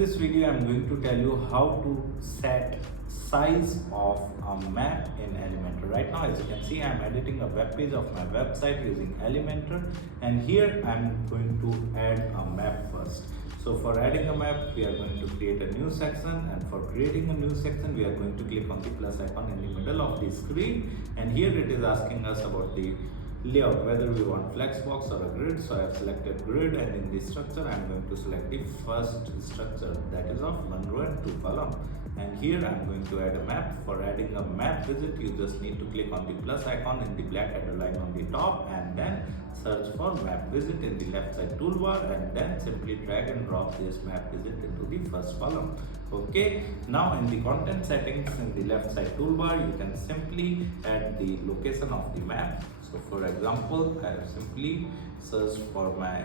this video I'm going to tell you how to set size of a map in Elementor. Right now, as you can see, I'm editing a web page of my website using Elementor, and here I'm going to add a map first. So for adding a map, we are going to create a new section, and for creating a new section, we are going to click on the plus icon in the middle of the screen, and here it is asking us about the layout, whether we want flexbox or a grid. So I have selected grid, and in the structure I am going to select the first structure, that is of 1 row and 2 column. And here I am going to add a map. For adding a map widget, you just need to click on the plus icon in the black header line on the top, and then search for map widget in the left side toolbar, and then simply drag and drop this map widget into the first column. Okay, now in the content settings in the left side toolbar, you can simply add the location of the map. So for example, I have simply searched for my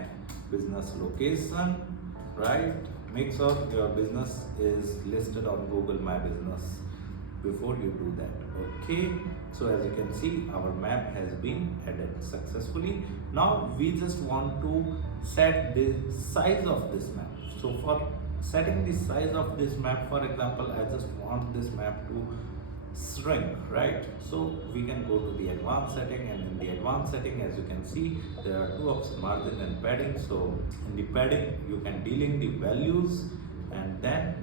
business location, right? Make sure your business is listed on Google My Business before you do that. Okay, so as you can see, our map has been added successfully. Now we just want to set the size of this map. So for setting the size of this map, for example, I just want this map to shrink, right? So we can go to the advanced setting, and in the advanced setting, as you can see, there are two options, margin and padding. So in the padding, you can deal in the values, and then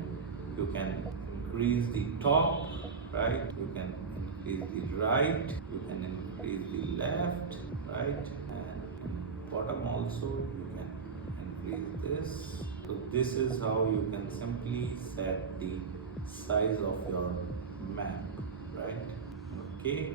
you can increase the top, right? You can increase the right, you can increase the left, right? And bottom also you can increase this. So this is how you can simply set the size of your map, right? Okay,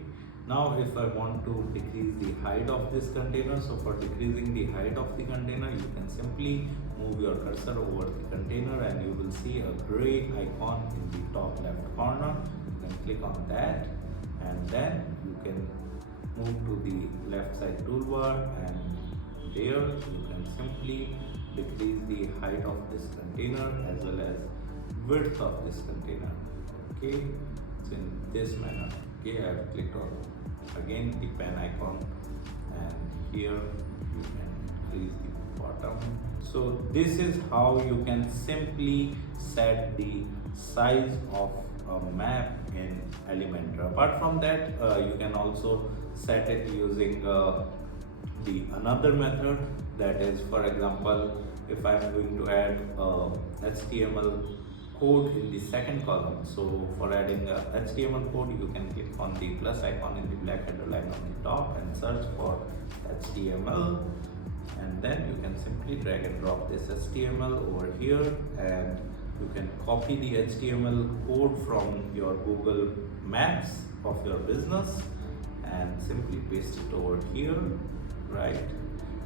now if I want to decrease the height of this container, so for decreasing the height of the container, you can simply move your cursor over the container, and you will see a gray icon in the top left corner. You can click on that, and then you can move to the left side toolbar, and there you can simply decrease the height of this container as well as width of this container. Okay, so in this manner. Okay, I have clicked on again the pen icon, and here you can increase the bottom. So this is how you can simply set the size of a map in Elementor. Apart from that, you can also set it using the another method, that is, for example, if I am going to add HTML code in the second column. So for adding a HTML code, you can click on the plus icon in the black header line on the top and search for HTML, and then you can simply drag and drop this HTML over here, and you can copy the HTML code from your Google Maps of your business and simply paste it over here, right?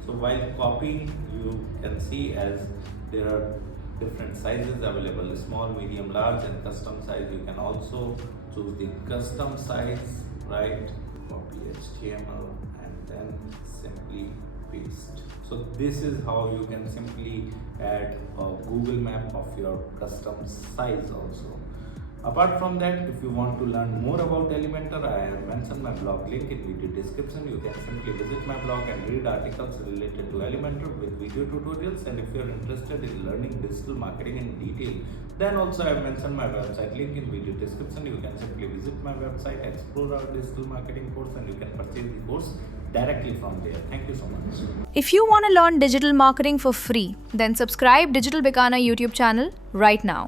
So while copying, you can see as there are different sizes available, small, medium, large, and custom size. You can also choose the custom size, right? Copy HTML and then simply paste. So this is how you can simply add a Google map of your custom size also. Apart from that, if you want to learn more about Elementor, I have mentioned my blog link in video description. You can simply visit my blog and read articles related to Elementor with video tutorials. And if you are interested in learning digital marketing in detail, then also I have mentioned my website link in video description. You can simply visit my website, explore our digital marketing course, and you can purchase the course directly from there. Thank you so much. If you want to learn digital marketing for free, then subscribe Digital Bikana YouTube channel right now.